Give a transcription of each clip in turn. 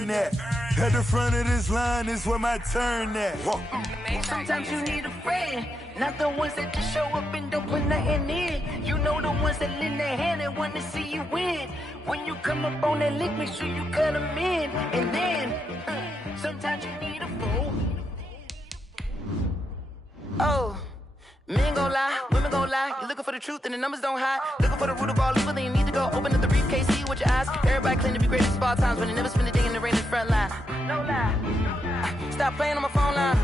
earn that. At the front of this line is where my turn at. Sometimes you need a friend, not the ones that just show up and don't put nothing in. You know the ones that lend their hand and want to see you win. When you come up on that lick, make sure you cut them in. And then, sometimes you need a fool. Oh, men gon' lie, women gon' lie. You're looking for the truth and the numbers don't hide. Looking for the root of all evil, then you need to go open up the briefcase, see with your eyes. Everybody claim to be great at all times, but they never spend a day in the rain in the front line. No lie. Stop playing on my phone line.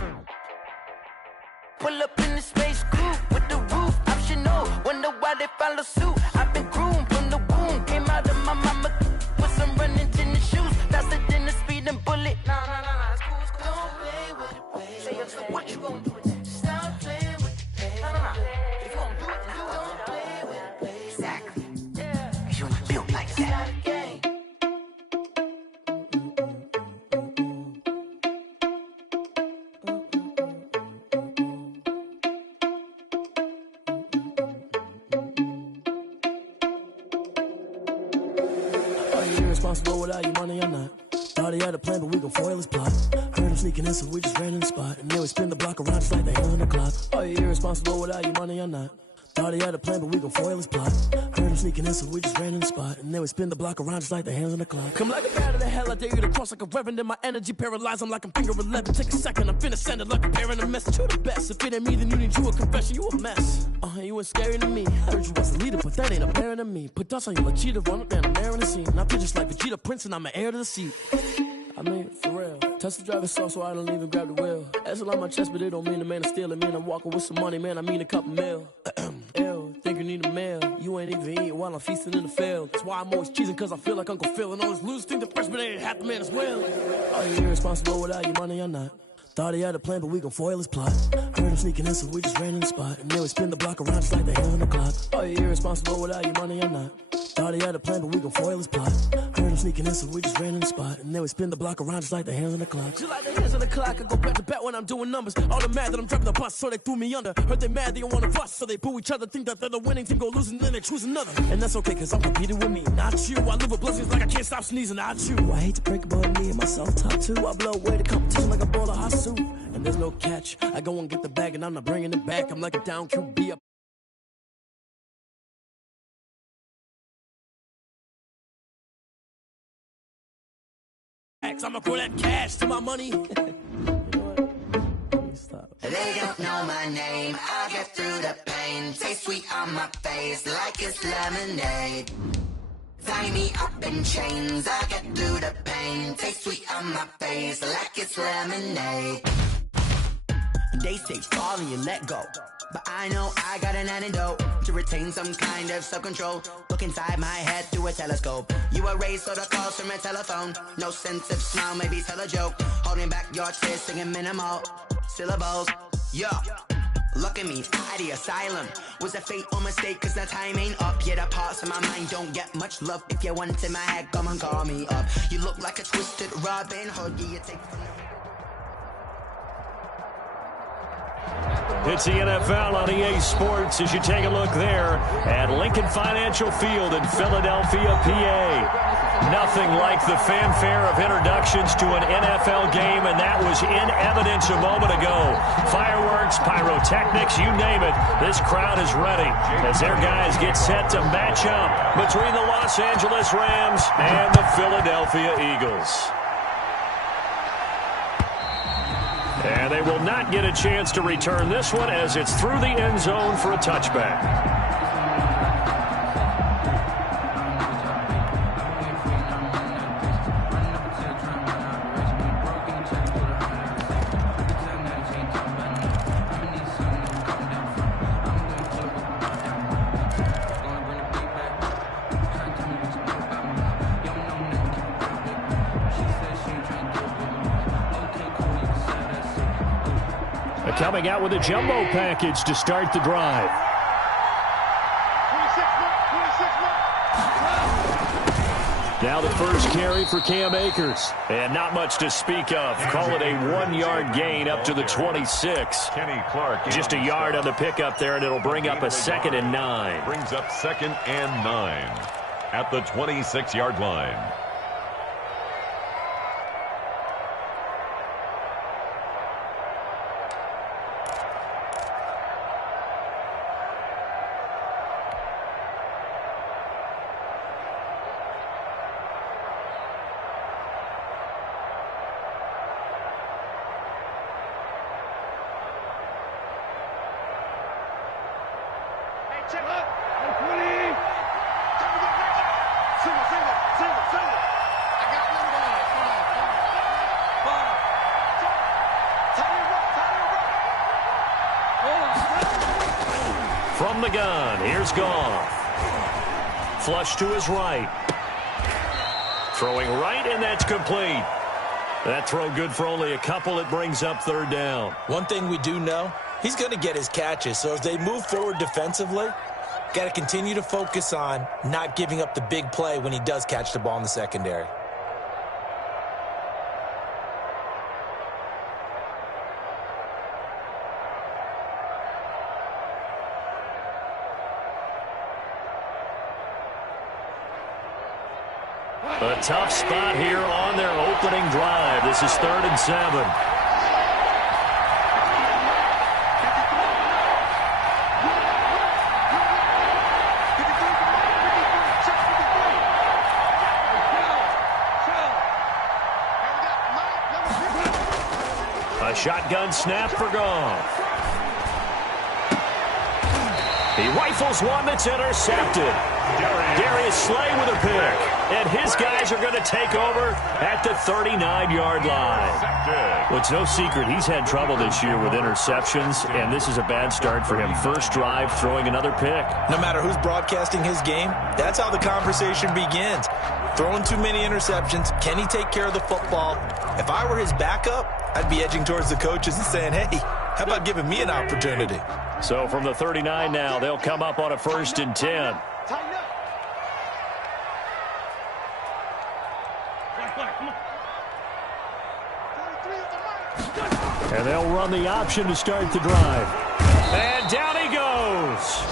Pull up in the space coupe with the roof optional. Wonder why they follow suit. I've been groomed from the womb. Came out of my mama with some running tennis shoes. Faster than the speeding bullet. Nah, it's cool, it's cool. Don't play with it, baby. Say so what you gonna do with it? Stop playing with it, baby. Nah. If you gonna do it, then don't play with it, baby. Exactly. Yeah. Cause you're not built like that. Responsible without your money or not. Thought he had a plan, but we gon' foil his plot. Heard him sneaking in, so we just ran in the spot. And then we spin the block around just like the hands on the clock. Are you irresponsible without your money or not? Thought he had a plan, but we gon' foil his plot. Heard him sneaking in, so we just ran in the spot. And then we spin the block around just like the hands on the clock. Come like a bat of the hell, I dare you to cross like a reverend. And my energy paralyzed, I'm like I'm finger 11. Take a second, I'm finna send it like a parent a message. You the best, if it ain't me, then you need you a confession. You a mess, you ain't scary to me. I heard you was a leader, but that ain't apparent to me. Put dust on you like cheetah, run up down the air in the scene. And I feel just like Vegeta Prince, and I'm an heir to the seat. I mean, for real. Touch the driver's soft so I don't even grab the wheel. That's on my chest, but it don't mean the man is stealing. Man, I'm walking with some money, man, I mean a couple mil. Ew, think you need a meal. You ain't even eating while I'm feasting in the field. That's why I'm always cheesing, cause I feel like Uncle Phil. And all this losers think the freshman ain't half the man as well. Are you irresponsible without your money or not? Thought he had a plan, but we gon' foil his plot. Heard him sneaking in, so we just ran in the spot. And then we spin the block around just like the hands on the clock. Are you irresponsible without your money or not? Thought he had a plan, but we gon' foil his plot. Heard him sneaking in, so we just ran in the spot. And then we spin the block around just like the hands on the clock. Just like the hands on the clock, I go back to back when I'm doing numbers. All the mad that I'm driving the bus, so they threw me under. Heard they mad, they don't wanna bust, so they boo each other. Think that they're the winning team, go losing, then they choose another. And that's okay, cause I'm competing with me, not you. I live with blessings like I can't stop sneezing, not you. I hate to break it, but me and myself top two. I blow away the competition like a ball of hot soup. And there's no catch, I go and get the bag and I'm not bringing it back. I'm like a down QB up. I'ma throw that cash to my money. You know what? Stop. They don't know my name. I get through the pain. Taste sweet on my face like it's lemonade. Tie me up in chains. I get through the pain. Taste sweet on my face like it's lemonade. They say fall and you let go, but I know I got an antidote to retain some kind of self-control. Look inside my head through a telescope. You erase all the calls from a telephone. No sense of smile, maybe tell a joke. Holding back your tears, singing minimal syllables. Yeah, look at me, out the asylum. Was a fate or mistake, cause the time ain't up. Yeah, the parts of my mind don't get much love. If you want in my head, come and call me up. You look like a twisted Robin Hood. Yeah, you take from the... It's the NFL on EA Sports as you take a look there at Lincoln Financial Field in Philadelphia, PA. Nothing like the fanfare of introductions to an NFL game, and that was in evidence a moment ago. Fireworks, pyrotechnics, you name it. This crowd is ready as their guys get set to match up between the Los Angeles Rams and the Philadelphia Eagles. And they will not get a chance to return this one as it's through the end zone for a touchback. Coming out with a jumbo package to start the drive. Now the first carry for Cam Akers. And not much to speak of. Call it a 1-yard gain up to the 26. Kenny Clark. Just a yard on the pickup there, and it'll bring up a 2nd and 9. Brings up 2nd and 9 at the 26-yard line. From the gun, here's Goff. Flush to his right. Throwing right, and that's complete. That throw good for only a couple. It brings up third down. One thing we do know, he's going to get his catches. So as they move forward defensively, got to continue to focus on not giving up the big play when he does catch the ball in the secondary. A tough spot here on their opening drive. This is 3rd and 7. A shotgun snap for Goff. He rifles one that's intercepted. Darius Slay with a pick. And his guys are going to take over at the 39-yard line. Well, it's no secret he's had trouble this year with interceptions, and this is a bad start for him. First drive, throwing another pick. No matter who's broadcasting his game, that's how the conversation begins. Throwing too many interceptions. Can he take care of the football? If I were his backup, I'd be edging towards the coaches and saying, hey, how about giving me an opportunity? So from the 39 now, they'll come up on a 1st and 10. And they'll run the option to start the drive. And down he goes.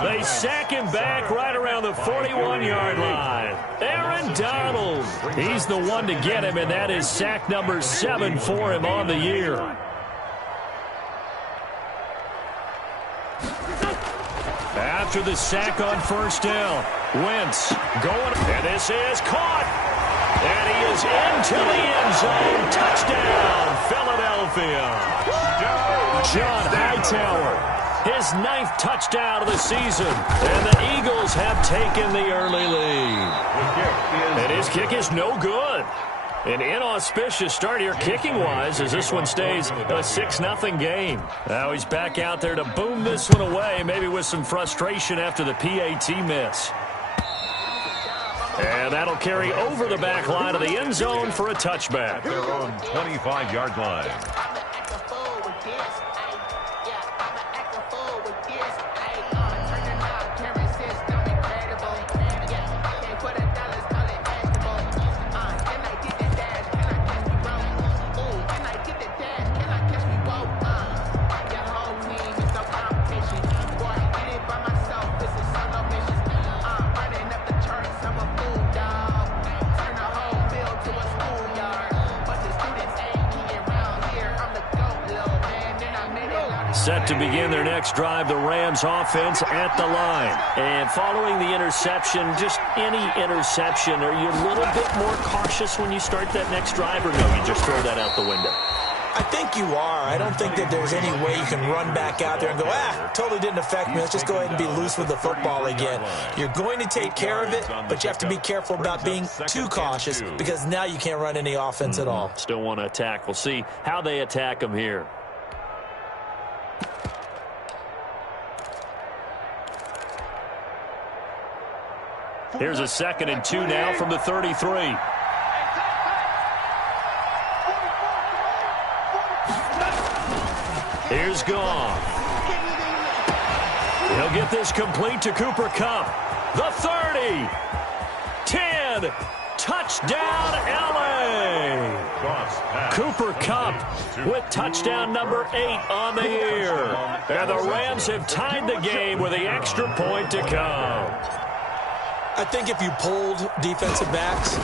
They sack him back right around the 41-yard line. Aaron Donald. He's the one to get him, and that is sack number 7 for him on the year. After the sack on 1st down, Wentz going, and this is caught. And he is into the end zone. Touchdown, Philadelphia. John Hightower, his 9th touchdown of the season. And the Eagles have taken the early lead. And his kick is no good. An inauspicious start here kicking-wise as this one stays a 6-0 game. Now he's back out there to boom this one away, maybe with some frustration after the PAT miss. And that'll carry over the back line of the end zone for a touchback. Their own 25-yard line. Set to begin their next drive, the Rams offense at the line. And following the interception, just any interception, are you a little bit more cautious when you start that next drive, or no, you just throw that out the window? I think you are. I don't think that there's any way you can run back out there and go, totally didn't affect me. Let's just go ahead and be loose with the football again. You're going to take care of it, but you have to be careful about being too cautious because now you can't run any offense at all. Still want to attack. We'll see how they attack them here. Here's a 2nd and 2 now from the 33. Here's Goff. He'll get this complete to Cooper Kupp. The 30. 10. Touchdown, L.A. Cooper Kupp with touchdown number 8 on the year. And the Rams have tied the game with the extra point to come. I think if you polled defensive backs,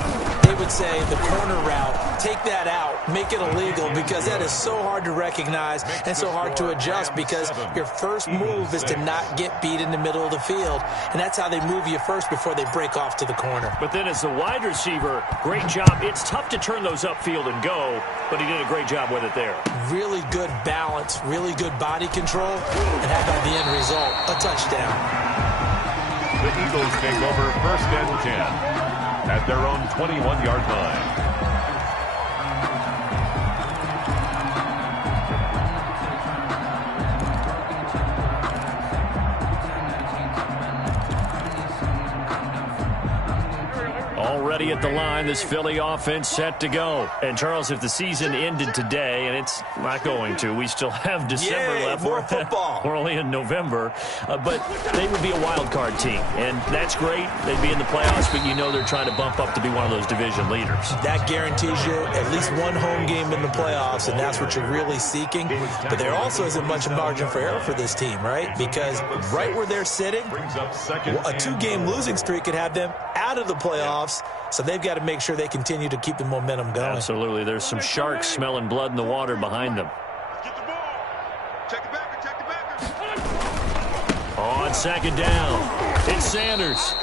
they would say the corner route, take that out make it illegal, because that is so hard to recognize and so hard to adjust, because your first move is to not get beat in the middle of the field, and that's how they move you first before they break off to the corner. But then as the wide receiver, great job. It's tough to turn those upfield and go, but he did a great job with it there. Really good balance, really good body control, and how about the end result? A touchdown. The Eagles take over 1st and 10 at their own 21-yard line. Already at the line, this Philly offense set to go. And, Charles, if the season ended today, and it's not going to, we still have December left. More football. We're only in November. But they would be a wild card team, and that's great. They'd be in the playoffs, but you know they're trying to bump up to be one of those division leaders. That guarantees you at least one home game in the playoffs, and that's what you're really seeking. But there also isn't much margin for error for this team, right? Because right where they're sitting, a 2-game losing streak could have them out of the playoffs. So they've got to make sure they continue to keep the momentum going. Absolutely. There's some sharks smelling blood in the water behind them. Get the ball. Check the backer. On 2nd down, it's Sanders.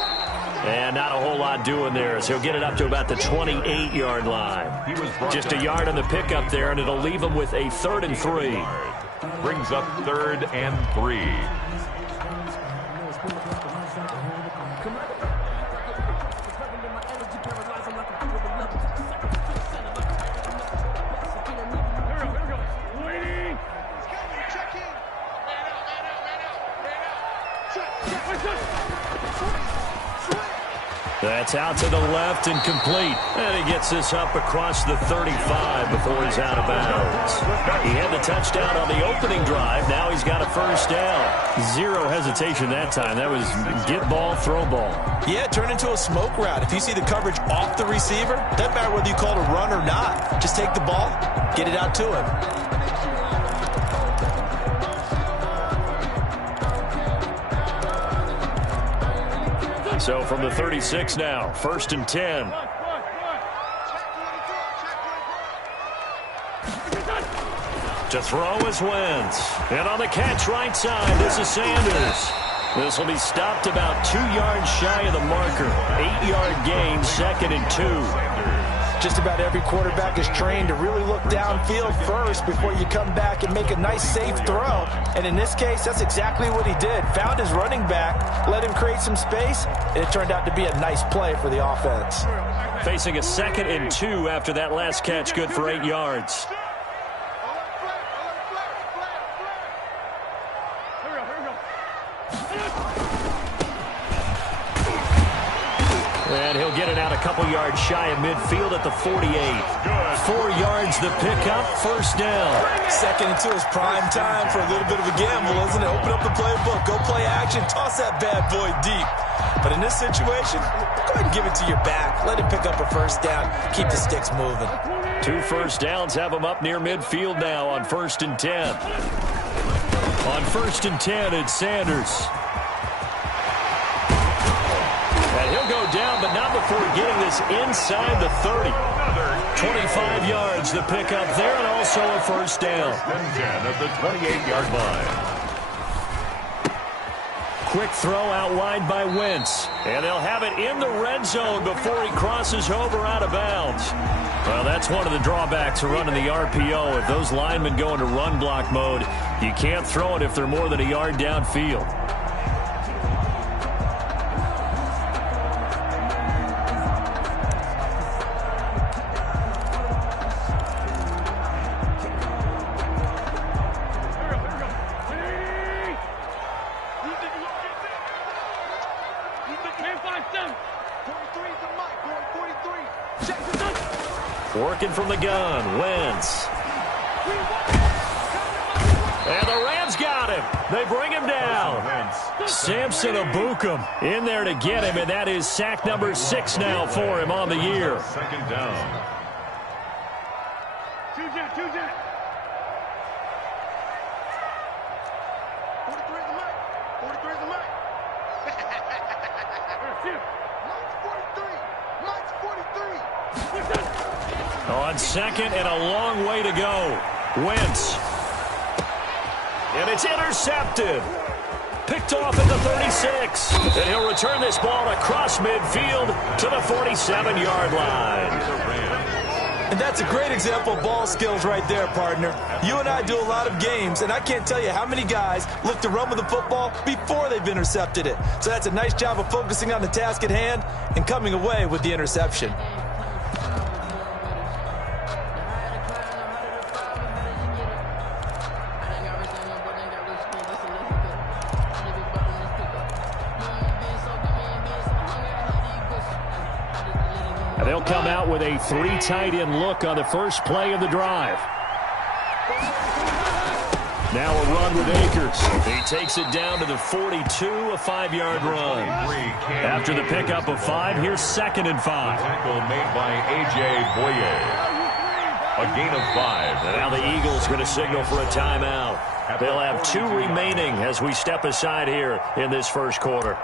And not a whole lot doing there, so he'll get it up to about the 28-yard line. Just a yard on the pickup there, and it'll leave him with a 3rd and 3. Brings up 3rd and 3. That's out to the left and complete. And he gets this up across the 35 before he's out of bounds. He had the touchdown on the opening drive. Now he's got a 1st down. Zero hesitation that time. That was get ball, throw ball. Yeah, turn into a smoke route. If you see the coverage off the receiver, doesn't matter whether you call it a run or not. Just take the ball, get it out to him. So from the 36 now, 1st and 10. To throw is Wentz. And on the catch right side, this is Sanders. This will be stopped about 2 yards shy of the marker. 8-yard gain, 2nd and 2. Just about every quarterback is trained to really look downfield first before you come back and make a nice, safe throw. And in this case, that's exactly what he did. Found his running back, let him create some space, and it turned out to be a nice play for the offense. Facing a 2nd and 2 after that last catch, good for 8 yards. And he'll get it out a couple yards shy of midfield at the 48. 4 yards the pickup, 1st down. 2nd and 2 is prime time for a little bit of a gamble, isn't it? Open up the playbook, go play action, toss that bad boy deep. But in this situation, go ahead and give it to your back. Let him pick up a 1st down, keep the sticks moving. 2 1st downs have him up near midfield now on 1st and 10. On 1st and 10, it's Sanders. And he'll go down, but not before getting this inside the 30. 25 yards the pickup there, and also a 1st down. 10 at the 28-yard line. Quick throw out wide by Wentz. And they'll have it in the red zone before he crosses over out of bounds. Well, that's one of the drawbacks of running the RPO. If those linemen go into run block mode, you can't throw it if they're more than a yard downfield. Working from the gun, Wentz. And the Rams got him. They bring him down. Samson Ebukam in there to get him, and that is sack number 6 now for him on the year. 2nd down. On second and a long way to go. Wentz. And it's intercepted. Picked off at the 36. And he'll return this ball across midfield to the 47-yard line. And that's a great example of ball skills right there, partner. You and I do a lot of games, and I can't tell you how many guys look to run with the football before they've intercepted it. So that's a nice job of focusing on the task at hand and coming away with the interception. They'll come out with a 3 tight end look on the first play of the drive. Now a run with Akers. He takes it down to the 42, a 5-yard run. After the pickup of 5, here's 2nd and 5. Tackle made by A.J. Boye. A gain of 5. And now the Eagles going to signal for a timeout. They'll have 2 remaining as we step aside here in this first quarter.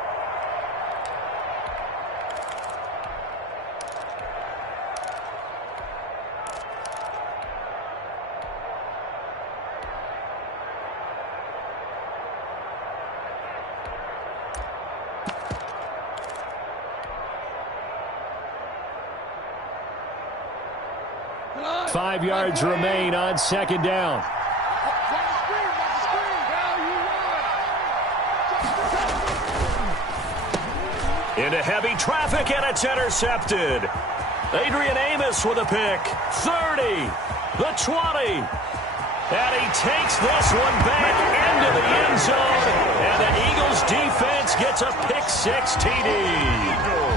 Five yards remain on 2nd down. Into heavy traffic, and it's intercepted. Adrian Amos with a pick. 30, the 20. And he takes this one back into the end zone. And the Eagles defense gets a pick 6 TD.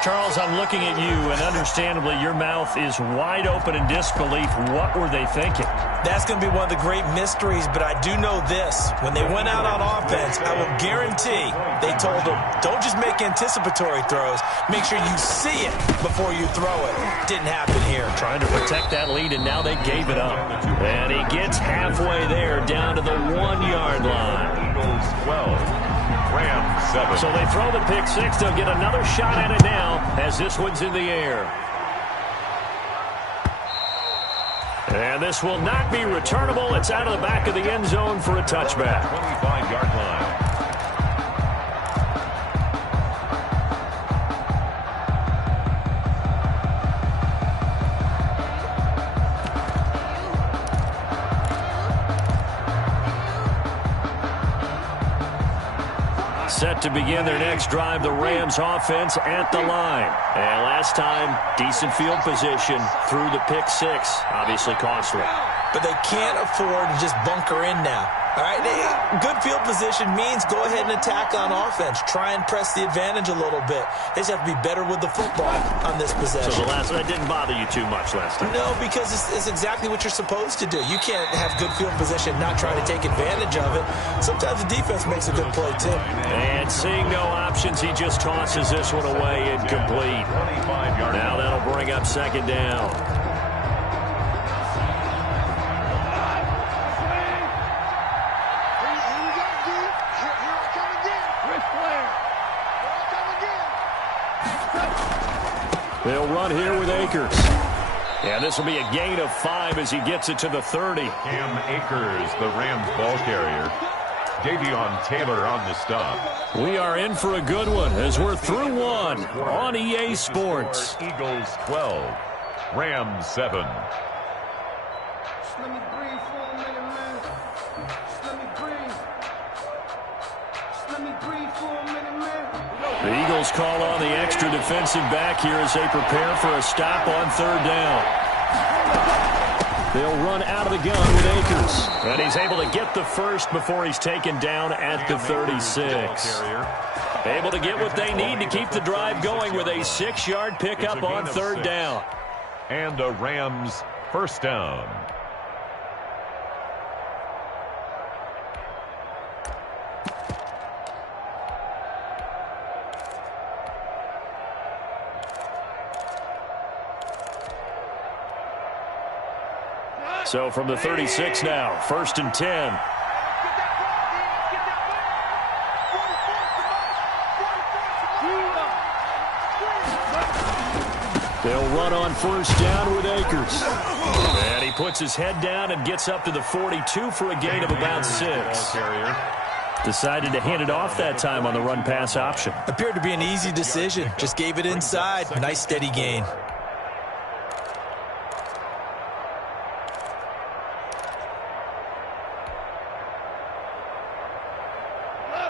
Charles, I'm looking at you, and understandably your mouth is wide open in disbelief. What were they thinking? That's going to be one of the great mysteries, but I do know this. When they went out on offense, I will guarantee they told them, don't just make anticipatory throws. Make sure you see it before you throw it. Didn't happen here. Trying to protect that lead, and now they gave it up. And he gets halfway there, down to the 1-yard line. Eagles 12. Rams 7. So they throw the pick 6. They'll get another shot at it now as this one's in the air. And this will not be returnable. It's out of the back of the end zone for a touchback. 25-yard line. Set to begin their next drive, the Rams offense at the line. And last time, decent field position through the pick 6. Obviously costly. But they can't afford to just bunker in now. All right, good field position means go ahead and attack on offense. Try and press the advantage a little bit. They just have to be better with the football on this possession. So that didn't bother you too much last time? No, because it's exactly what you're supposed to do. You can't have good field position, not try to take advantage of it. Sometimes the defense makes a good play, too. And seeing no options, he just tosses this one away incomplete. Now that'll bring up 2nd down. They'll run here with Akers. And this will be a gain of 5 as he gets it to the 30. Cam Akers, the Rams ball carrier. Davion Taylor on the stop. We are in for a good one as we're through 1 on EA Sports. Eagles 12, Rams 7. Let me breathe for a minute, man. Let me breathe. Let me breathe for a minute, man. The Eagles call on the extra defensive back here as they prepare for a stop on 3rd down. They'll run out of the gun with Akers. And he's able to get the first before he's taken down at the 36. Able to get what they need to keep the drive going with a 6-yard pickup on 3rd down. And a Rams first down. So from the 36 now, 1st and 10. They'll run on first down with Akers. And he puts his head down and gets up to the 42 for a gain of about 6. Decided to hand it off that time on the run-pass option. Appeared to be an easy decision. Just gave it inside. Nice steady gain.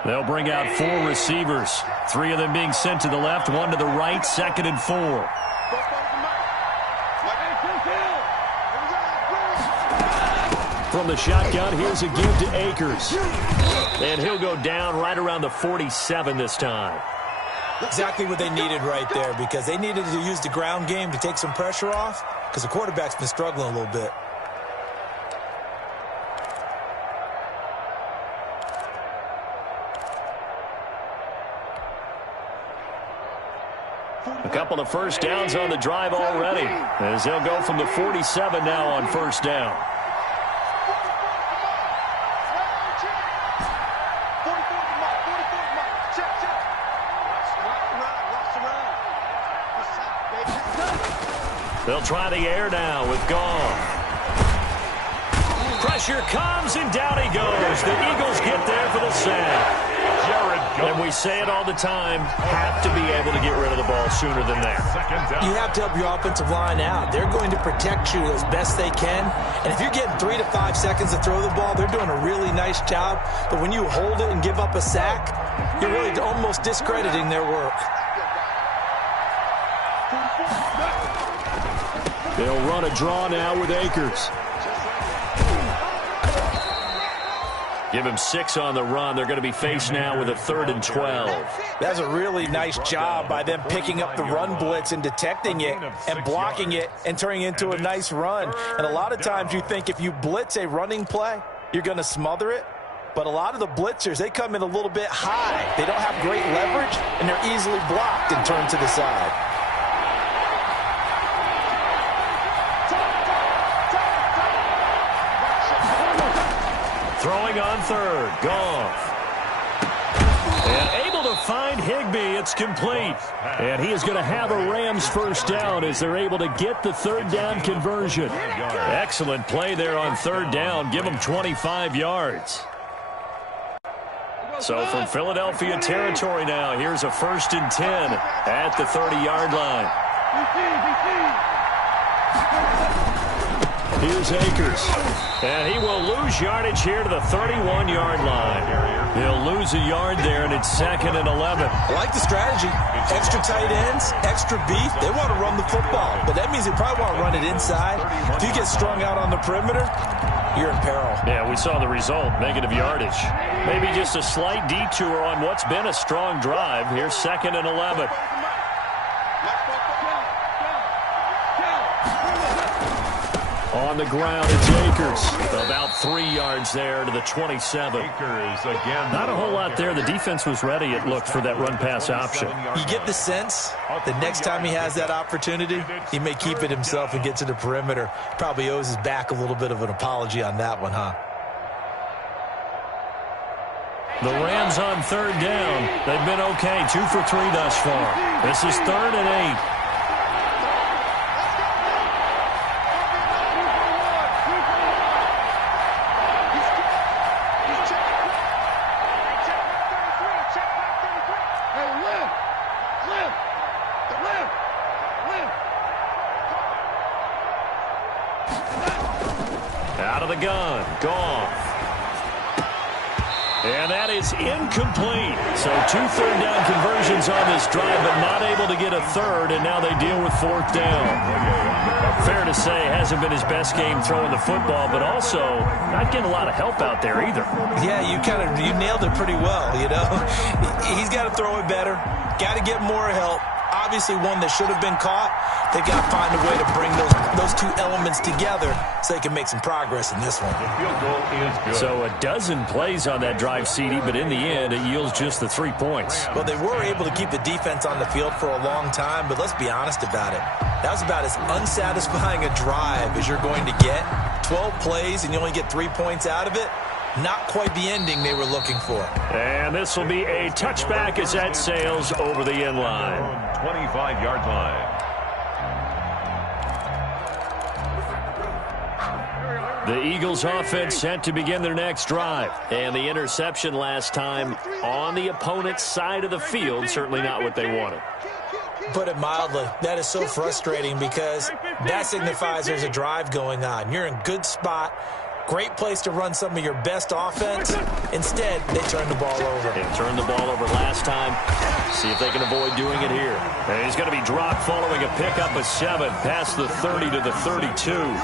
They'll bring out 4 receivers. 3 of them being sent to the left, 1 to the right, 2nd and 4. From the shotgun, here's a give to Akers. And he'll go down right around the 47 this time. Exactly what they needed right there, because they needed to use the ground game to take some pressure off, because the quarterback's been struggling a little bit. A couple of first downs on the drive already, as they'll go from the 47 now on first down. They'll try the air now with Goff. Pressure comes, and down he goes. The Eagles get there for the sack. And we say it all the time, have to be able to get rid of the ball sooner than that. You have to help your offensive line out. They're going to protect you as best they can. And if you're getting 3 to 5 seconds to throw the ball, they're doing a really nice job. But when you hold it and give up a sack, you're really almost discrediting their work. They'll run a draw now with Akers. Give him 6 on the run. They're going to be faced now with a 3rd and 12. That's a really nice job by them picking up the run blitz and detecting it and blocking it and turning it into a nice run. And a lot of times you think if you blitz a running play, you're going to smother it. But a lot of the blitzers, they come in a little bit high. They don't have great leverage, and they're easily blocked and turned to the side. Throwing on 3rd, Goff. And able to find Higbee. It's complete. And he is going to have a Rams first down as they're able to get the 3rd down conversion. Excellent play there on 3rd down. Give them 25 yards. So from Philadelphia territory now, here's a 1st and 10 at the 30-yard line. Here's Akers. And he will lose yardage here to the 31-yard line. He'll lose a yard there, and it's 2nd and 11. I like the strategy. Extra tight ends, extra beef. They want to run the football, but that means they probably want to run it inside. If you get strung out on the perimeter, you're in peril. Yeah, we saw the result, negative yardage. Maybe just a slight detour on what's been a strong drive. Here's 2nd and 11. On the ground, it's Akers. About 3 yards there to the 27. Akers again. Not a whole lot there. The defense was ready, it looked, for that run-pass option. You get the sense the next time he has that opportunity, he may keep it himself and get to the perimeter. Probably owes his back a little bit of an apology on that one, huh? The Rams on 3rd down. They've been okay. 2 for 3 thus far. This is 3rd and 8. Out of the gun, Goff. And that is incomplete. So 2 third down conversions on this drive, but not able to get a 3rd, and now they deal with 4th down. Fair to say, hasn't been his best game throwing the football, but also not getting a lot of help out there either. Yeah, you nailed it pretty well, you know. He's got to throw it better, got to get more help. Obviously one that should have been caught. They've got to find a way to bring those 2 elements together so they can make some progress in this one. The field goal is good. So a dozen plays on that drive, CD, but in the end, it yields just the 3 points. Well, they were able to keep the defense on the field for a long time, but let's be honest about it. That was about as unsatisfying a drive as you're going to get. 12 plays and you only get 3 points out of it. Not quite the ending they were looking for. And this will be a touchback as that sails over the end line. 25-yard line. The Eagles offense set to begin their next drive. And the interception last time on the opponent's side of the field, certainly not what they wanted. Put it mildly, that is so frustrating because that signifies there's a drive going on. You're in good spot, great place to run some of your best offense. Instead, they turn the ball over. They turned the ball over last time. See if they can avoid doing it here. And he's going to be dropped following a pickup of 7 past the 30 to the 32.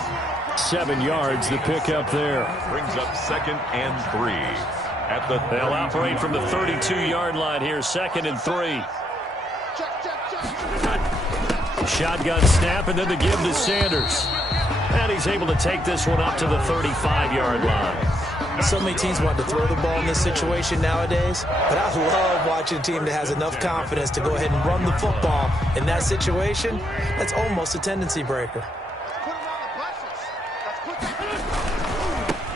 7 yards, the pickup there. Brings up 2nd and 3. At the They'll operate from the 32-yard line here, 2nd and 3. Shotgun snap, and then the give to Sanders. And he's able to take this one up to the 35-yard line. So many teams want to throw the ball in this situation nowadays, but I love watching a team that has enough confidence to go ahead and run the football. In that situation, that's almost a tendency breaker.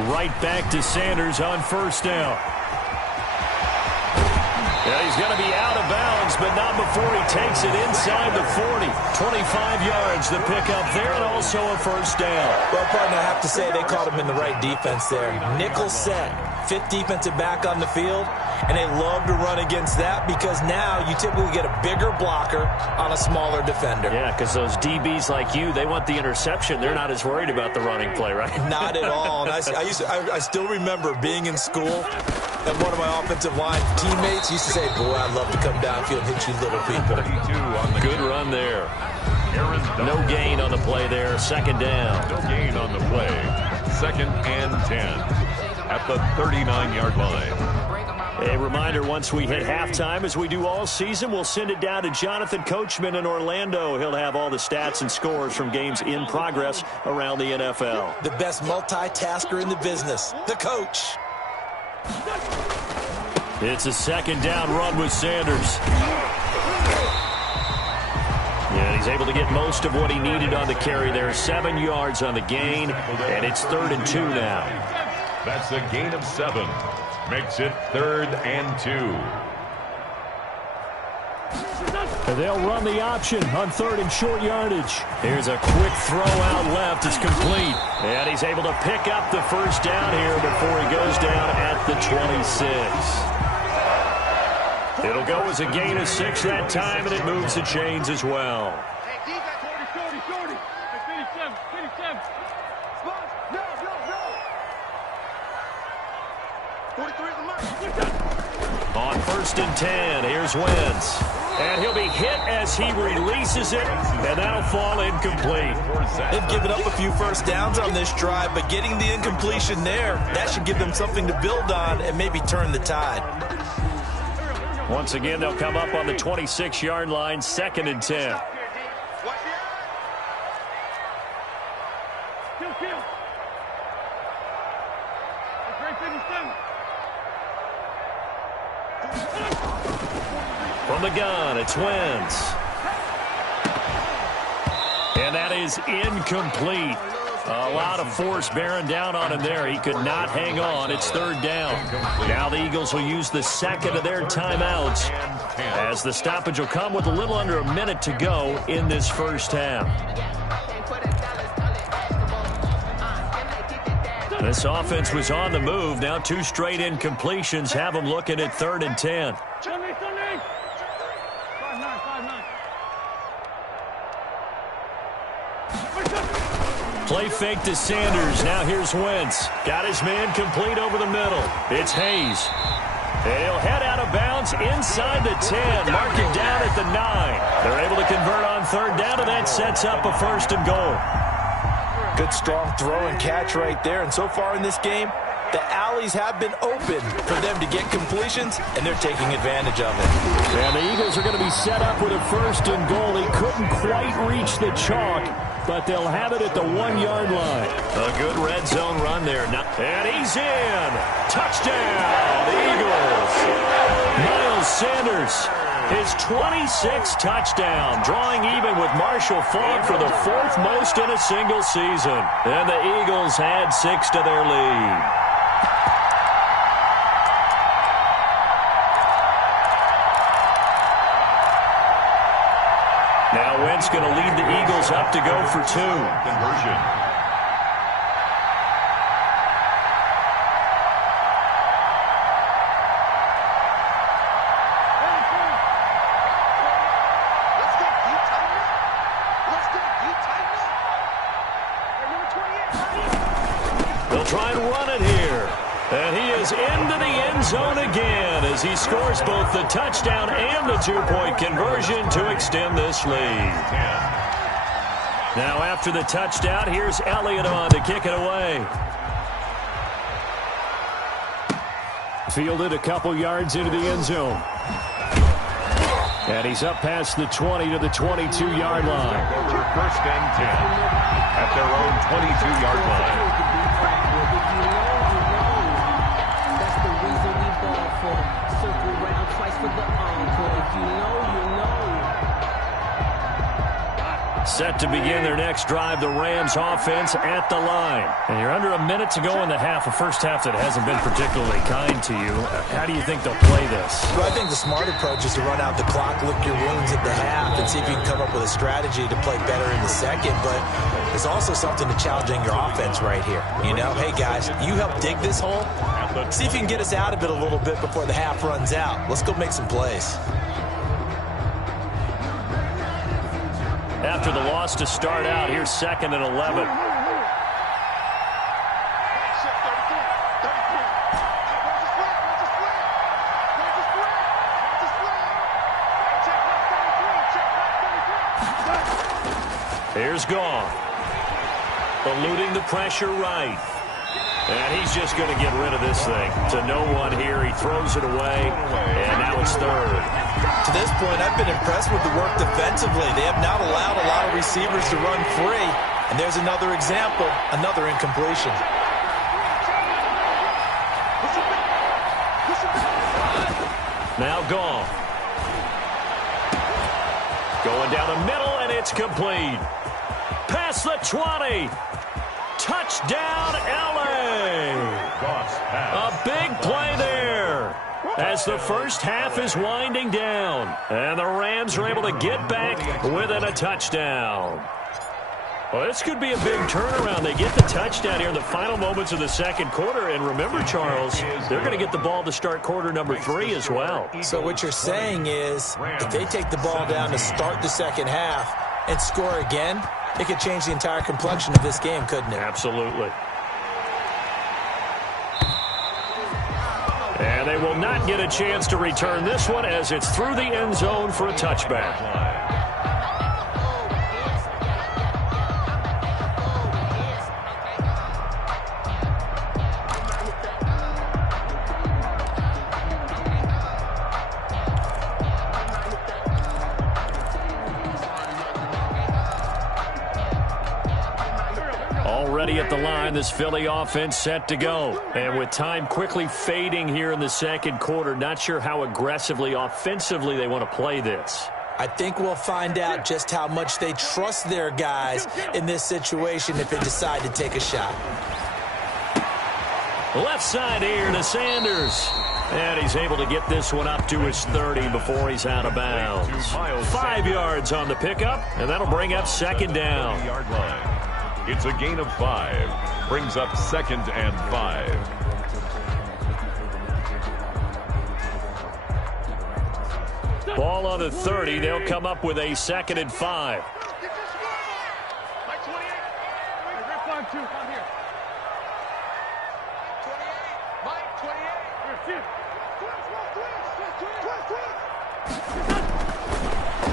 Right back to Sanders on 1st down. Yeah, he's going to be out of bounds, but not before he takes it inside the 40. 25 yards, the pickup there, and also a 1st down. Well, partner, I have to say they caught him in the right defense there. Nickel set, 5th defensive back on the field, and they love to run against that because now you typically get a bigger blocker on a smaller defender. Yeah, because those DBs like you, they want the interception. They're not as worried about the running play, right? Not at all. And I still remember being in school, and one of my offensive line teammates used to say, boy, I'd love to come downfield and hit you little people. 32 on the Good run there. No gain on the play there. 2nd down. No gain on the play. 2nd and 10 at the 39-yard line. A reminder, once we hit halftime, as we do all season, we'll send it down to Jonathan Coachman in Orlando. He'll have all the stats and scores from games in progress around the NFL. The best multitasker in the business, the coach. It's a 2nd down run with Sanders. Yeah, he's able to get most of what he needed on the carry there. 7 yards on the gain, and it's 3rd and 2 now. That's a gain of 7. Makes it 3rd and 2. They'll run the option on 3rd and short yardage. Here's a quick throw out left. It's complete. And he's able to pick up the 1st down here before he goes down at the 26. It'll go as a gain of 6 that time, and it moves the chains as well. On 1st and 10, here's Wentz. And he'll be hit as he releases it, and that'll fall incomplete. They've given up a few 1st downs on this drive, but getting the incompletion there, that should give them something to build on and maybe turn the tide. Once again, they'll come up on the 26-yard line, 2nd and 10. From the gun, it's Wentz. And that is incomplete. A lot of force bearing down on him there. He could not hang on. It's 3rd down. Now the Eagles will use the 2nd of their timeouts as the stoppage will come with a little under a minute to go in this 1st half. This offense was on the move. Now 2 straight incompletions have them looking at 3rd and 10. Play fake to Sanders. Now here's Wentz. Got his man complete over the middle. It's Hayes. He'll head out of bounds inside the 10. Mark it down at the 9. They're able to convert on 3rd down, and that sets up a 1st and goal. Good strong throw and catch right there. And so far in this game, the alleys have been open for them to get completions, and they're taking advantage of it. And the Eagles are going to be set up with a 1st and goal. He couldn't quite reach the chalk, but they'll have it at the 1-yard line. A good red zone run there. And he's in. Touchdown, Eagles. Miles Sanders, his 26th touchdown, drawing even with Marshall Faulk for the 4th most in a single season. And the Eagles add 6 to their lead. Now Wentz going to lead the Eagles up to go for 2. Conversion. They'll try and run it here. And he is into the end zone again as he scores both the touchdown and the two-point conversion to extend this lead. Now after the touchdown, here's Elliott on to kick it away. Fielded a couple yards into the end zone. And he's up past the 20 to the 22-yard line. First and 10 at their own 22-yard line. Set to begin their next drive, the Rams offense at the line. And you're under a minute to go in the half, a first half that hasn't been particularly kind to you. How do you think they'll play this? Well, I think the smart approach is to run out the clock, lick your wounds at the half, and see if you can come up with a strategy to play better in the second. But there's also something to challenging your offense right here. You know, hey, guys, you help dig this hole. See if you can get us out of it a little bit before the half runs out. Let's go make some plays. After the loss to start out, here's 2nd and 11. Here's Goff. Eluding the pressure right. And he's just going to get rid of this thing. To no one here. He throws it away. And now it's 3rd. To this point, I've been impressed with the work defensively. They have not allowed a lot of receivers to run free. And there's another example, another incompletion. Now Goff. Going down the middle, and it's complete. Past the 20. Touchdown, L.A. A big play there as the first half is winding down. And the Rams are able to get back within a touchdown. Well, this could be a big turnaround. They get the touchdown here in the final moments of the second quarter. And remember, Charles, they're going to get the ball to start quarter number 3 as well. So what you're saying is if they take the ball down to start the second half and score again, it could change the entire complexion of this game, couldn't it? Absolutely. And they will not get a chance to return this one as it's through the end zone for a touchback. Already at the line, this Philly offense set to go. And with time quickly fading here in the second quarter, not sure how aggressively, offensively they want to play this. I think we'll find out just how much they trust their guys in this situation if they decide to take a shot. Left side here to Sanders. And he's able to get this one up to his 30 before he's out of bounds. 5 yards on the pickup, and that'll bring up second down. It's a gain of 5. Brings up 2nd and 5. Ball on the 30. They'll come up with a 2nd and 5.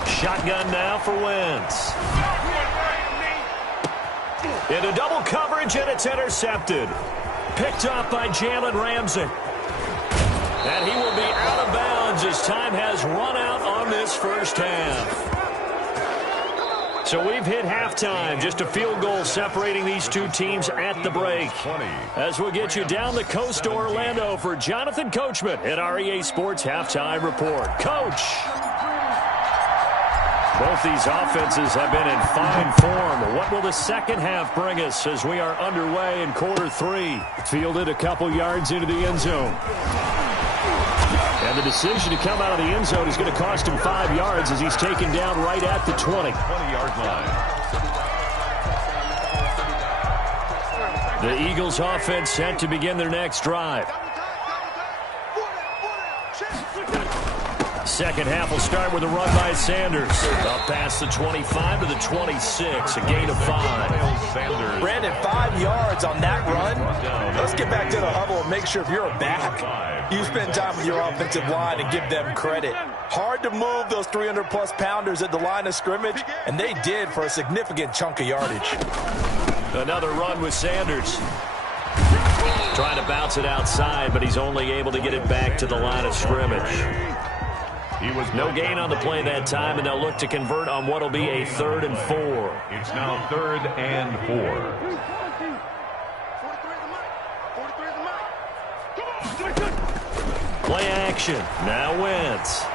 Shotgun now for Wentz. Into double coverage, and it's intercepted. Picked off by Jalen Ramsey. And he will be out of bounds as time has run out on this first half. So we've hit halftime. Just a field goal separating these two teams at the break. As we'll get you down the coast to Orlando for Jonathan Coachman at our EA Sports Halftime Report. Coach! Both these offenses have been in fine form. What will the second half bring us as we are underway in quarter 3? Fielded a couple yards into the end zone. And the decision to come out of the end zone is going to cost him 5 yards as he's taken down right at the 20. 20-yard line. The Eagles offense set to begin their next drive. Second half will start with a run by Sanders. Up past the 25 to the 26, a gain of 5. Sanders. Brandon, 5 yards on that run. Let's get back to the huddle and make sure if you're a back, you spend time with your offensive line and give them credit. Hard to move those 300-plus pounders at the line of scrimmage, and they did for a significant chunk of yardage. Another run with Sanders. Trying to bounce it outside, but he's only able to get it back to the line of scrimmage. No gain on the play that time, and they'll look to convert on what will be a 3rd and 4. It's now 3rd and 4. Play action. Now Wentz.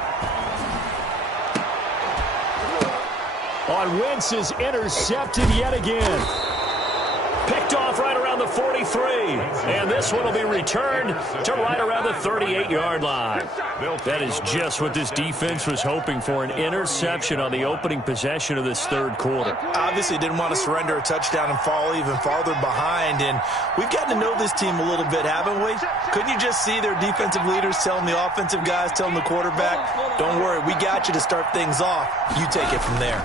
On Wentz is intercepted yet again. Picked off right around the 43. And this one will be returned to right around the 38-yard line. That is just what this defense was hoping for, an interception on the opening possession of this 3rd quarter. Obviously didn't want to surrender a touchdown and fall even farther behind. And we've gotten to know this team a little bit, haven't we? Couldn't you just see their defensive leaders telling the offensive guys, telling the quarterback, don't worry, we got you to start things off. You take it from there.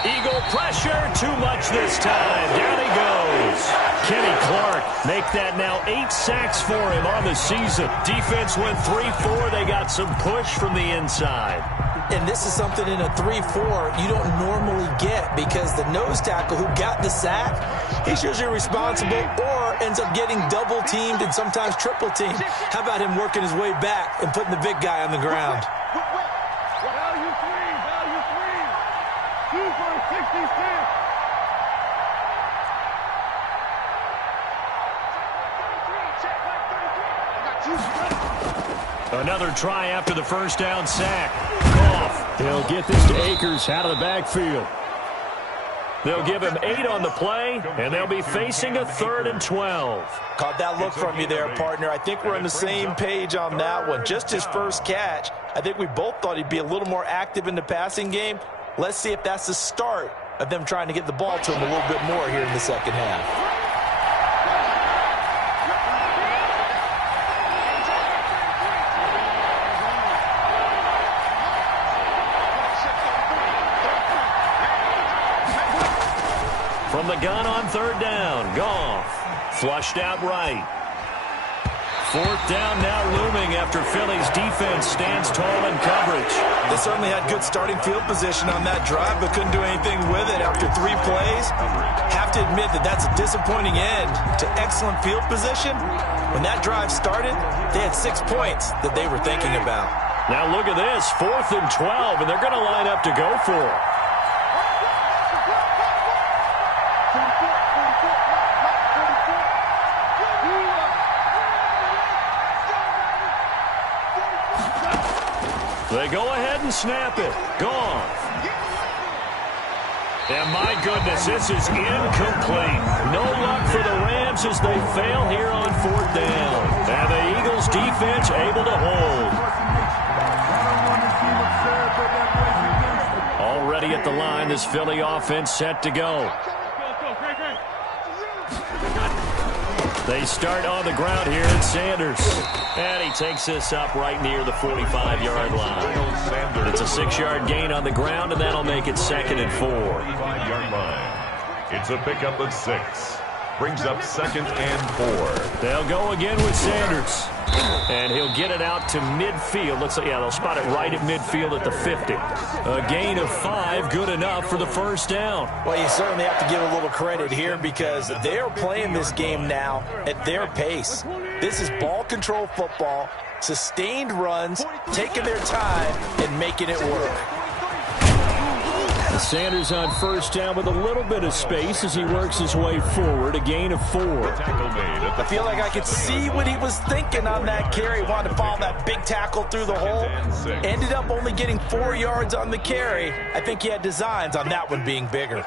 Eagle pressure, too much this time. Down he goes. Kenny Clark make that now 8 sacks for him on the season. Defense went 3-4. They got some push from the inside. And this is something in a 3-4 you don't normally get, because the nose tackle who got the sack, he's usually responsible or ends up getting double teamed and sometimes triple teamed. How about him working his way back and putting the big guy on the ground? Another try after the first down sack. Goff. They'll get this to Akers out of the backfield. They'll give him 8 on the play, and they'll be facing a 3rd and 12. Caught that look from you there, partner. I think we're on the same page on that one. Just his first catch. I think we both thought he'd be a little more active in the passing game. Let's see if that's the start of them trying to get the ball to him a little bit more here in the second half. From the gun on 3rd down, Goff flushed out right. 4th down now looming after Philly's defense stands tall in coverage. They certainly had good starting field position on that drive, but couldn't do anything with it after 3 plays. Have to admit that that's a disappointing end to excellent field position. When that drive started, they had 6 points that they were thinking about. Now look at this, 4th and 12, and they're going to line up to go for it. They go ahead and snap it. Gone. And my goodness, this is incomplete. No luck for the Rams as they fail here on 4th down. And the Eagles defense able to hold. Already at the line, this Philly offense set to go. They start on the ground here at Sanders. And he takes this up right near the 45-yard line. It's a 6-yard gain on the ground, and that'll make it 2nd and 4. 45-yard line. It's a pickup of 6. Brings up 2nd and 4. They'll go again with Sanders. And he'll get it out to midfield. Looks like, yeah, they'll spot it right at midfield at the 50. A gain of 5, good enough for the 1st down. Well, you certainly have to give a little credit here because they're playing this game now at their pace. This is ball control football, sustained runs, taking their time and making it work. Sanders on 1st down with a little bit of space as he works his way forward. A gain of 4. I feel like I could see what he was thinking on that carry. Wanted to follow that big tackle through the hole. Ended up only getting 4 yards on the carry. I think he had designs on that one being bigger.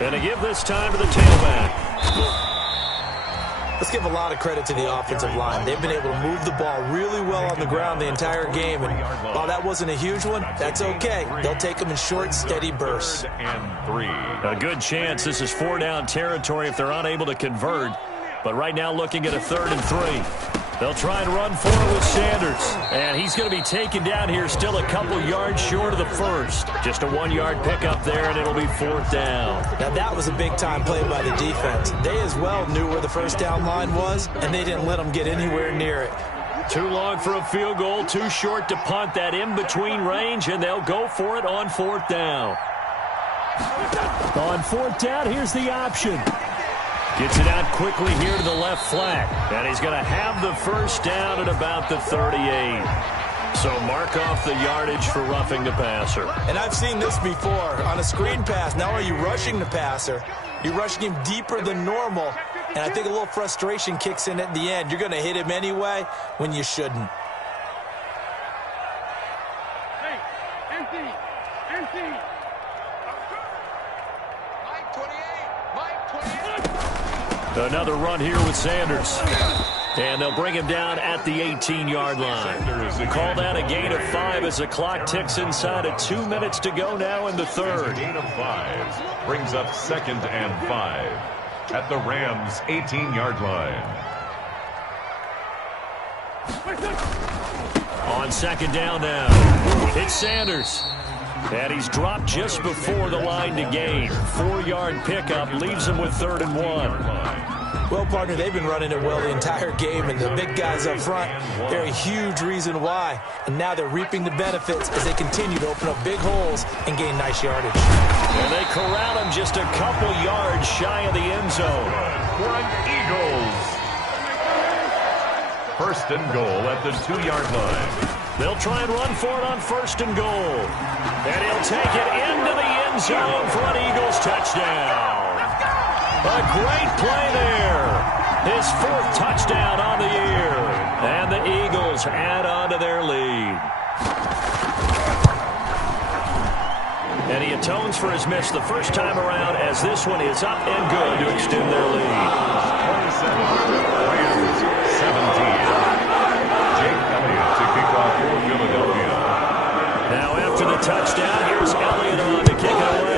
And to give this time to the tailback. Let's give a lot of credit to the offensive line. They've been able to move the ball really well on the ground the entire game. And while that wasn't a huge one, that's okay. They'll take them in short, steady bursts. A good chance this is 4-down territory if they're unable to convert. But right now looking at a 3rd and 3. They'll try and run for it with Sanders. And he's going to be taken down here, still a couple yards short of the first. Just a 1-yard pickup there, and it'll be 4th down. Now, that was a big-time play by the defense. They as well knew where the first down line was, and they didn't let them get anywhere near it. Too long for a field goal, too short to punt. That in-between range, and they'll go for it on 4th down. On 4th down, here's the option. Gets it out quickly here to the left flat. And he's going to have the first down at about the 38. So mark off the yardage for roughing the passer. And I've seen this before. On a screen pass, not only are you rushing the passer, you're rushing him deeper than normal. And I think a little frustration kicks in at the end. You're going to hit him anyway when you shouldn't. Hey, empty. Another run here with Sanders. And they'll bring him down at the 18-yard line. Call that a gain of 5 as the clock ticks inside of 2 minutes to go now in the third. Gain of 5 brings up 2nd and 5 at the Rams' 18-yard line. On 2nd down now, it's Sanders. And he's dropped just before the line to gain. 4-yard pickup leaves him with 3rd and 1. Well, partner, they've been running it well the entire game, and the big guys up front, they're a huge reason why. And now they're reaping the benefits as they continue to open up big holes and gain nice yardage. And they corral him just a couple yards shy of the end zone. Run Eagles. 1st and goal at the 2-yard line. They'll try and run for it on 1st and goal. And he'll take it into the end zone for an Eagles touchdown. A great play there. His 4th touchdown on the year. And the Eagles add on to their lead. And he atones for his miss the first time around as this one is up and good to extend their lead. 27, Rams 17. Jake Elliott to kick off for Philadelphia. Now after the touchdown, here's Elliott on to kick it away.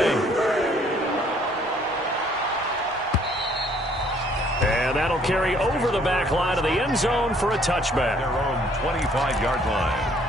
And that'll carry over the back line of the end zone for a touchback. Their own 25-yard line.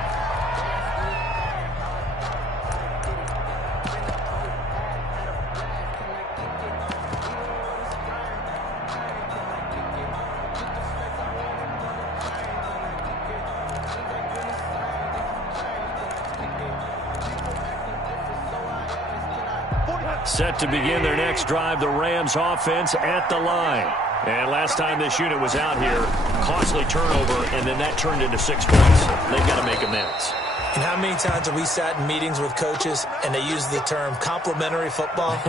Set to begin their next drive, the Rams offense at the line. And last time this unit was out here, costly turnover, and then that turned into 6 points. They've got to make amends. And how many times have we sat in meetings with coaches and they use the term complementary football?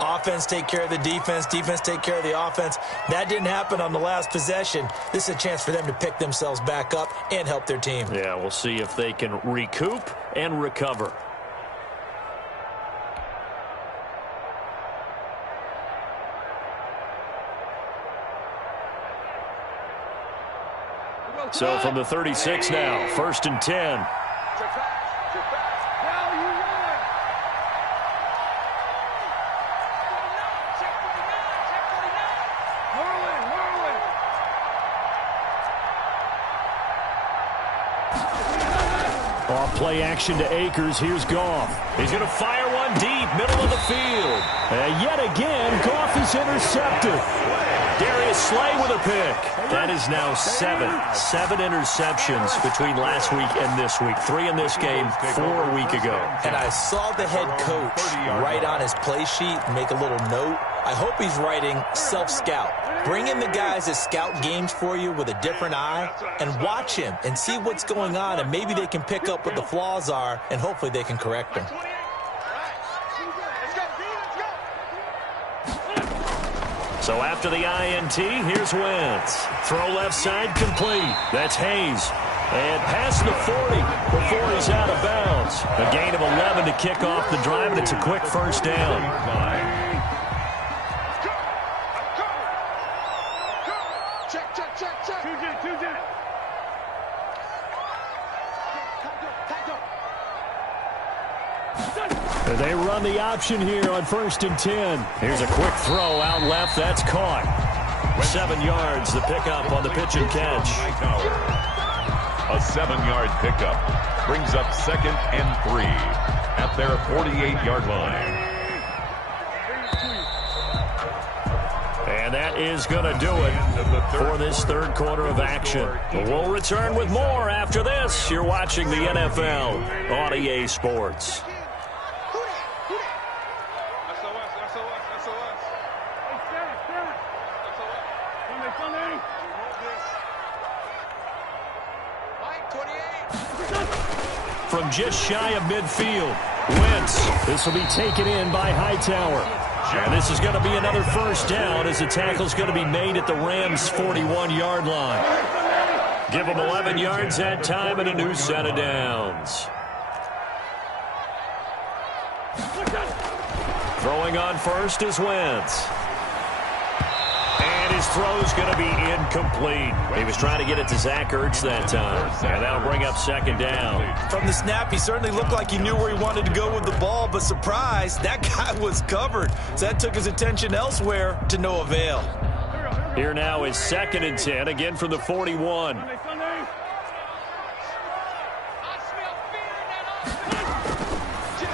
Offense take care of the defense, defense take care of the offense. That didn't happen on the last possession. This is a chance for them to pick themselves back up and help their team. Yeah, we'll see if they can recoup and recover. So from the 36 now, 1st and 10. Off play action to Akers. Here's Goff. He's going to fire one deep, middle of the field. And yet again, Goff is intercepted. Darius Slay with a pick. That is now 7 interceptions between last week and this week. 3 in this game, 4 a week ago. And I saw the head coach write on his play sheet, make a little note. I hope he's writing self-scout. Bring in the guys that scout games for you with a different eye and watch him and see what's going on, and maybe they can pick up what the flaws are, and hopefully they can correct them. So after the INT, here's Wentz. Throw left side complete. That's Hayes. And past the 40 before he's out of bounds. A gain of 11 to kick off the drive, and it's a quick first down. They run the option here on 1st and 10. Here's a quick throw out left. That's caught. 7 yards, the pickup on the pitch and catch. A 7-yard pickup brings up 2nd and 3 at their 48-yard line. And that is going to do it for this third quarter of action. We'll return with more after this. You're watching the NFL on EA Sports. From just shy of midfield, Wentz. This will be taken in by Hightower. And this is going to be another first down as the tackle's going to be made at the Rams' 41-yard line. Give them 11 yards that time and a new set of downs. Throwing on first is Wentz. And his throw's going to be incomplete. He was trying to get it to Zach Ertz that time. And that'll bring up 2nd down. From the snap, he certainly looked like he knew where he wanted to go with the ball, but surprise, that guy was covered. So that took his attention elsewhere to no avail. Here now is 2nd and 10, again from the 41.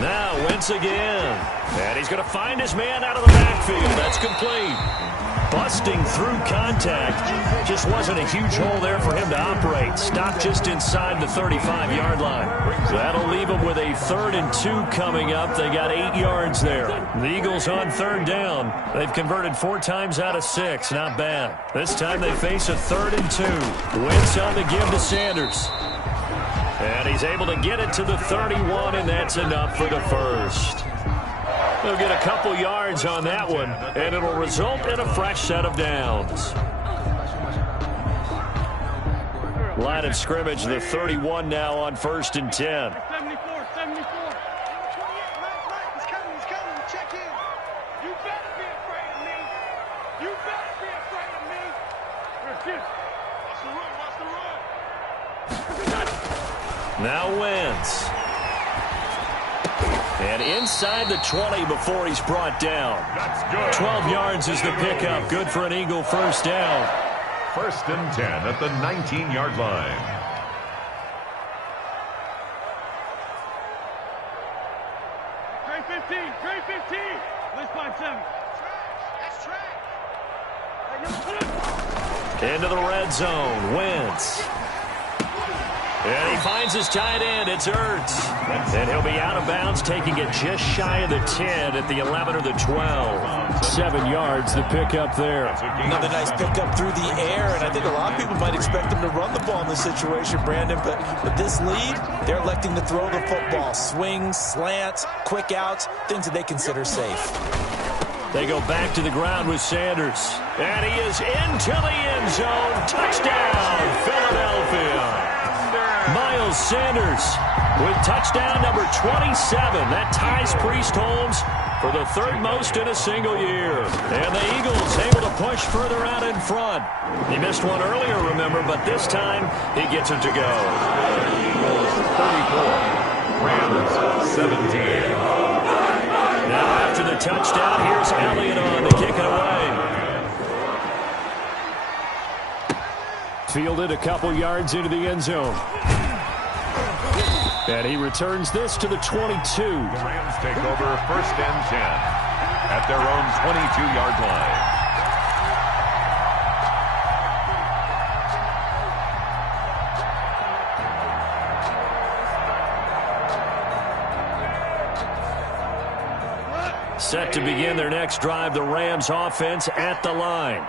Now Wentz again. And he's going to find his man out of the backfield. That's complete. Busting through contact. Just wasn't a huge hole there for him to operate. Stopped just inside the 35-yard line. That'll leave him with a 3rd and 2 coming up. They got 8 yards there. The Eagles on 3rd down. They've converted 4 times out of 6. Not bad. This time they face a 3rd and 2. Wentz on the give to Sanders. And he's able to get it to the 31, and that's enough for the first. They'll get a couple yards on that one, and it'll result in a fresh set of downs. Line of scrimmage, the 31 now on 1st and 10. 74. He's coming. Check in. You better be afraid of me. You better be afraid of me. Watch the run. Now Wentz. And inside the 20 before he's brought down. 12 yards is the pickup. Good for an Eagle first down. 1st and 10 at the 19-yard line. Trey 15. Let's 5-7. That's track. Into the red zone. Wentz. And he finds his tight end. It's Ertz. And he'll be out of bounds, taking it just shy of the 10 at the 11 or the 12. 7 yards, the pickup there. Another nice pickup through the air, and I think a lot of people might expect him to run the ball in this situation, Brandon, but with this lead, they're electing to throw the football. Swings, slants, quick outs, things that they consider safe. They go back to the ground with Sanders. And he is into the end zone. Touchdown, Philadelphia. Miles Sanders with touchdown number 27. That ties Priest Holmes for the 3rd most in a single year. And the Eagles able to push further out in front. He missed one earlier, remember, but this time he gets it to go. Eagles 34, Rams 17. Now after the touchdown, here's Elliott on to kick it away. Fielded a couple yards into the end zone. And he returns this to the 22. The Rams take over 1st and 10 at their own 22-yard line. Set to begin their next drive, the Rams offense at the line.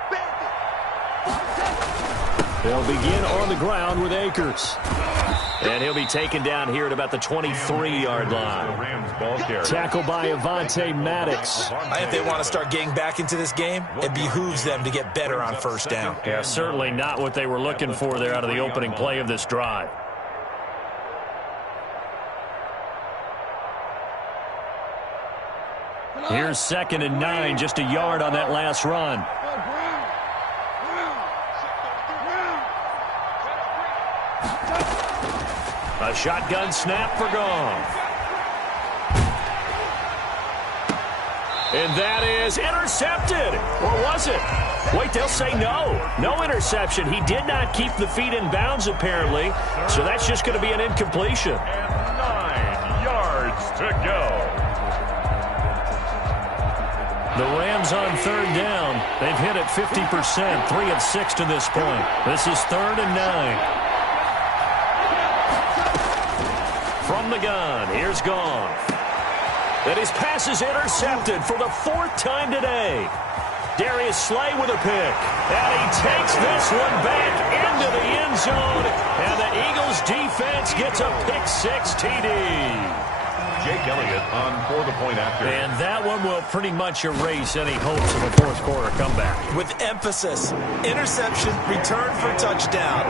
They'll begin on the ground with Akers. And he'll be taken down here at about the 23-yard line. Tackled by Avonte Maddox. I think they want to start getting back into this game. It behooves them to get better on 1st down. Yeah, certainly not what they were looking for there out of the opening play of this drive. Here's 2nd and 9, just a yard on that last run. A shotgun snap for Goff. And that is intercepted. Or was it? Wait, they'll say no. No interception. He did not keep the feet in bounds, apparently. So that's just going to be an incompletion. And 9 yards to go. The Rams on third down. They've hit it 50%, 3 of 6 to this point. This is 3rd and 9. From the gun, here's Goff. And his pass is intercepted for the 4th time today. Darius Slay with a pick. And he takes this one back into the end zone. And the Eagles defense gets a pick-6 TD. Jake Elliott on for the point after. And that one will pretty much erase any hopes of a fourth quarter comeback. With emphasis, interception, return for touchdown.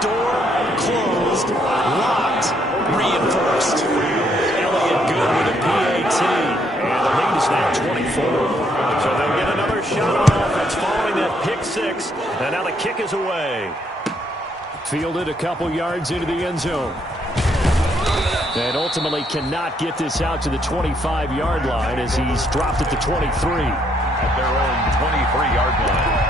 Door closed, locked, reinforced. Elliott good with a PAT. And the lead is now 24. So they'll get another shot on offense following that pick-6. And now the kick is away. Fielded a couple yards into the end zone. And ultimately cannot get this out to the 25-yard line as he's dropped at the 23. At their own 23-yard line.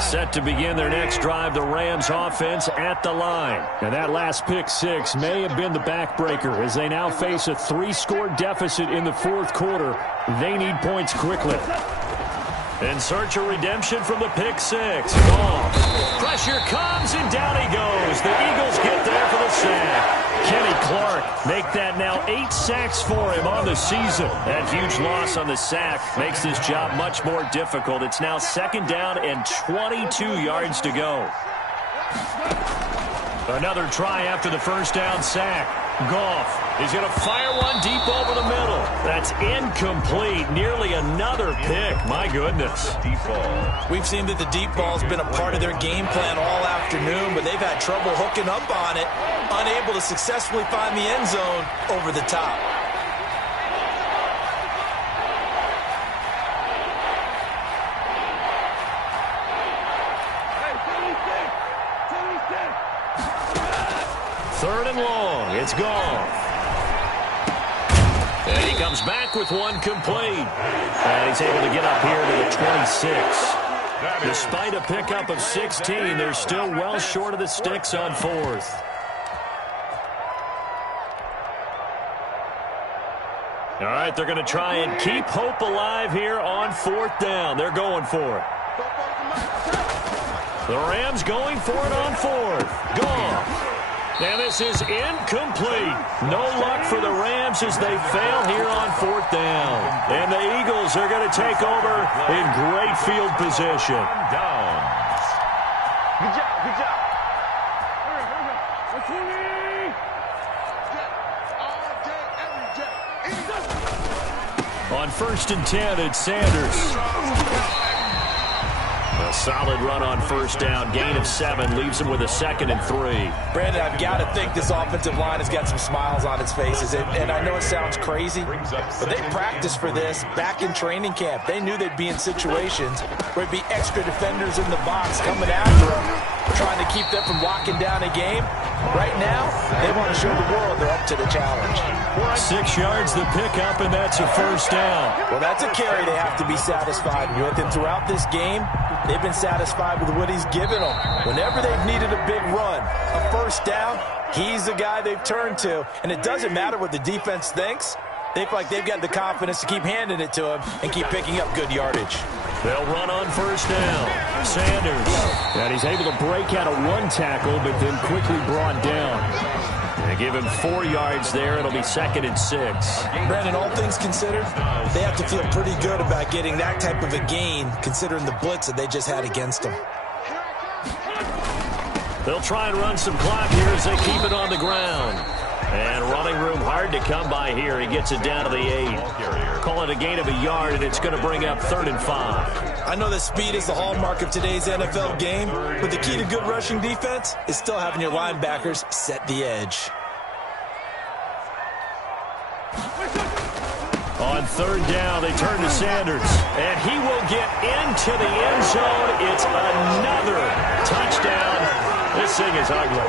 Set to begin their next drive, the Rams offense at the line. And that last pick-6 may have been the backbreaker as they now face a 3-score deficit in the fourth quarter. They need points quickly. In search of redemption from the pick-6. Goff. Pressure comes and down he goes. The Eagles get there for the sack. Kenny Clark make that now 8 sacks for him on the season. That huge loss on the sack makes this job much more difficult. It's now 2nd down and 22 yards to go. Another try after the first down sack. Goff is going to fire one deep over the middle. That's incomplete. Nearly another pick. My goodness. Deep ball. We've seen that the deep ball's been a part of their game plan all afternoon, but they've had trouble hooking up on it, unable to successfully find the end zone over the top. Third and long. It's Goff. And he comes back with one complete. And he's able to get up here to the 26. Despite a pickup of 16, they're still well short of the sticks on 4th. All right, they're going to try and keep hope alive here on 4th down. They're going for it. The Rams going for it on 4th. Goff. And this is incomplete. No luck for the Rams as they fail here on 4th down. And the Eagles are going to take over in great field position. Downs. Good job, good job. On 1st and 10, it's Sanders. A solid run on 1st down. Gain of 7 leaves him with a 2nd and 3. Brandon, I've got to think this offensive line has got some smiles on its faces. And I know it sounds crazy, but they practiced for this back in training camp. They knew they'd be in situations where it'd be extra defenders in the box coming after them, trying to keep them from locking down a game. Right now, they want to show the world they're up to the challenge. 6 yards the pickup, and that's a 1st down. Well, that's a carry they have to be satisfied with. And throughout this game, they've been satisfied with what he's given them. Whenever they've needed a big run, a 1st down, he's the guy they've turned to. And it doesn't matter what the defense thinks. They feel like they've got the confidence to keep handing it to him and keep picking up good yardage. They'll run on 1st down. Sanders. And he's able to break out of 1 tackle, but then quickly brought down. They give him 4 yards there. It'll be 2nd and 6. Brandon, all things considered, they have to feel pretty good about getting that type of a gain, considering the blitz that they just had against them. They'll try and run some clock here as they keep it on the ground. And running room hard to come by here. He gets it down to the 8. Call it a gain of a yard, and it's going to bring up 3rd and 5. I know that speed is the hallmark of today's NFL game, but the key to good rushing defense is still having your linebackers set the edge. On On third down, they turn to Sanders. And he will get into the end zone. It's another touchdown. This thing is ugly.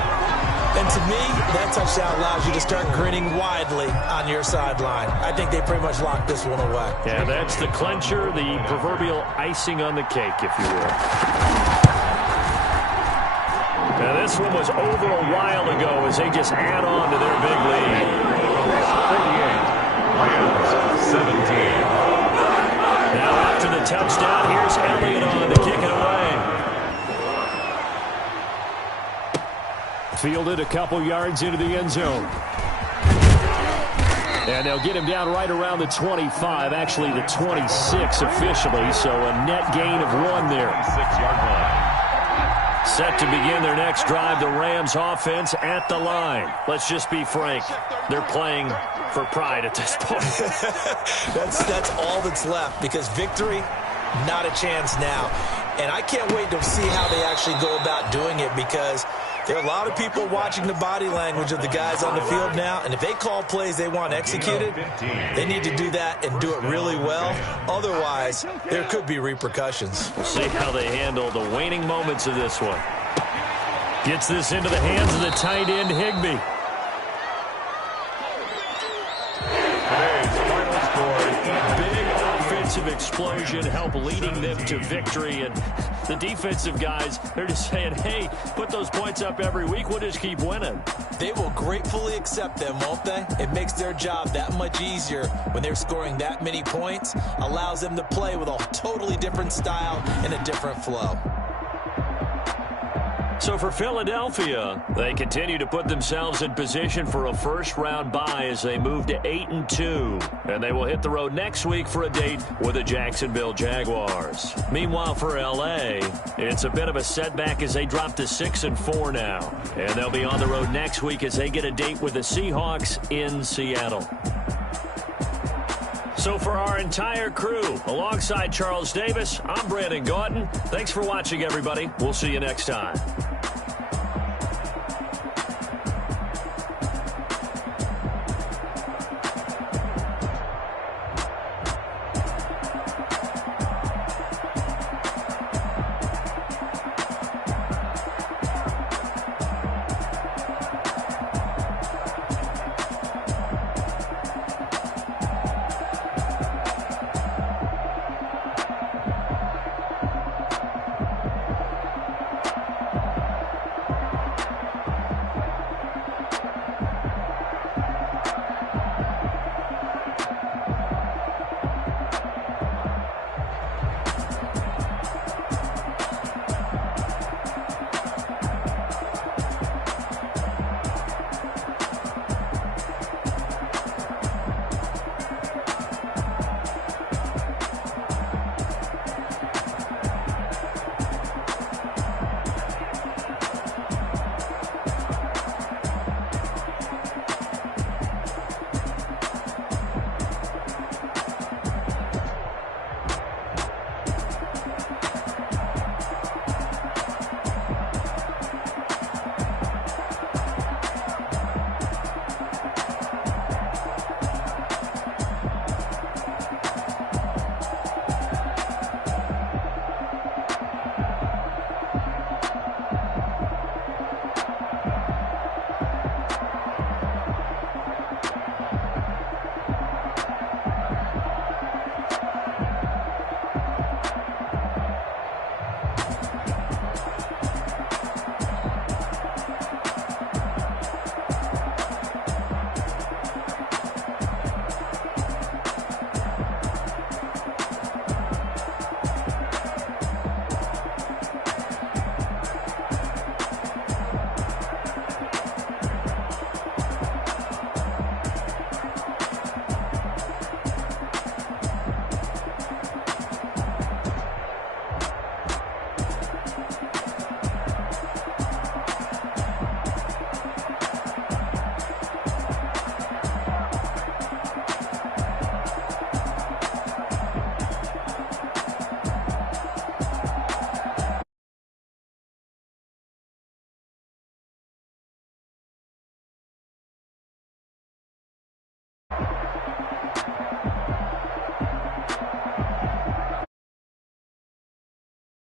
And to me, that touchdown allows you to start grinning widely on your sideline. I think they pretty much locked this one away. Yeah, that's the clincher, the proverbial icing on the cake, if you will. Now, this one was over a while ago as they just add on to their big lead. 38, 17. Now, after the touchdown, here's Elliott on to kick it away. Fielded a couple yards into the end zone. And they'll get him down right around the 25, actually the 26 officially, so a net gain of 1 there. 6-yard line. Set to begin their next drive, the Rams offense at the line. Let's just be frank, they're playing for pride at this point. That's all that's left, because victory, not a chance now. And I can't wait to see how they actually go about doing it, because there are a lot of people watching the body language of the guys on the field now, and if they call plays they want executed, they need to do that and do it really well. Otherwise, there could be repercussions. We'll see how they handle the waning moments of this one. Gets this into the hands of the tight end, Higbee. Today's final score. Big offensive explosion, help leading them to victory, and the defensive guys, they're just saying, hey, put those points up every week, we'll just keep winning. They will gratefully accept them, won't they? It makes their job that much easier when they're scoring that many points, allows them to play with a totally different style and a different flow. So for Philadelphia, they continue to put themselves in position for a first-round bye as they move to 8-2. And they will hit the road next week for a date with the Jacksonville Jaguars. Meanwhile, for L.A., it's a bit of a setback as they drop to 6-4 now. And they'll be on the road next week as they get a date with the Seahawks in Seattle. So for our entire crew, alongside Charles Davis, I'm Brandon Gaudin. Thanks for watching, everybody. We'll see you next time.